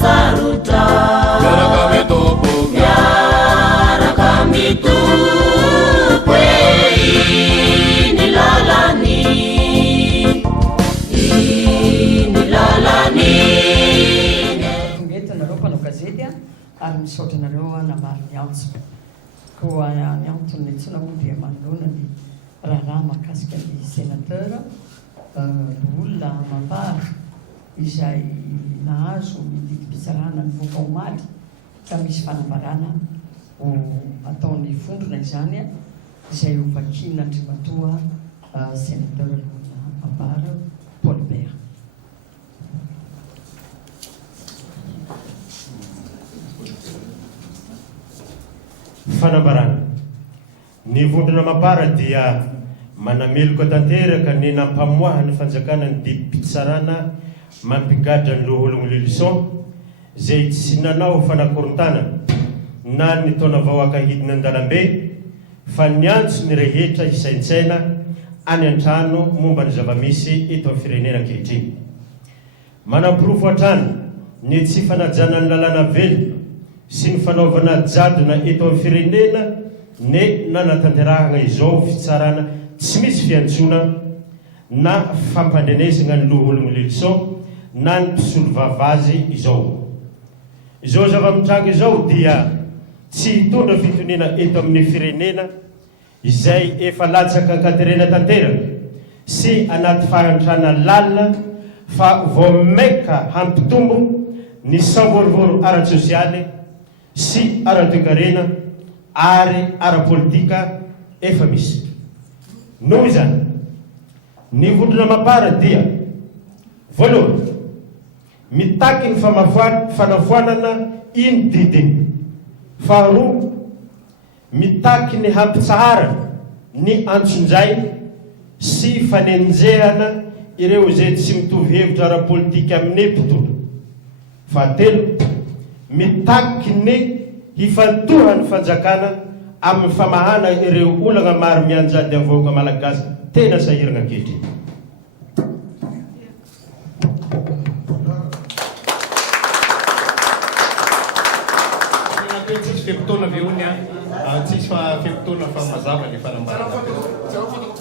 sarutra kami tupo ini lalani Ngetinareo mpanao gazety ary misaotranareo namary ny antso koa ny antony antsona moa dia manoloana ny raharaha mahakasika ny sénateur olona mapara izay nahazo mididi-pitsarana ny voaka omaly ka misy fanambarana ho ataon'ny vondrona izany izay ho vakiana andrimatoa sénateur olona mapara Paul Bert. Fanambarana ny vondrona mapara dia manameloka tanteraka ny nampamoaha ny fanjakana ny didim-pitsarana mampigadra ny lohologno Lilson zay tsy nanao fanakorotana na ny taona vahoaka hidina an-dalambe fa niantso ny rehetra isaintsaina any an-trano momba ny zava-misy eto amin'ny firenena ankehitriny. Manam-pirofo hatrany ny tsy fanajana ny lalàna velona sy ny fanaovana jadona eto amin'ny firenena ne nanatanterahana izao fitsarana tsy misy fiantsona na fampandrenesana ny lohologno Lilson na ny mpisolo vavazy izao. Izao zava-mitranga izao dia tsy hitondra fitonena eto amin'ny firenena izay efa latsaka ankaterena tanteraka sy anaty fahantrana lalina fa vao maika hampitombo ny samborivoro ara-tsosialy sy ara-toekarena ary ara-politika efa misy. Noho izany ny vondrona mapara dia voalohany mitaky ny fanafoanana iny didiny, faharoa mitaky ny hampitsahara ny antsonjay sy fanenjehana ireo zay tsy mitovy hevitra ara-politika amin'ny mpitondra, fahatelo mitaky ny hifantohany fanjakana amin'ny famahana ireo olana maro mianjady amin'ny vahoaka malagasy tena sahirana ankehitriny. Tsisy fempotoana ve hony tsisy fa fempotoana fa mazava ny fanambarana.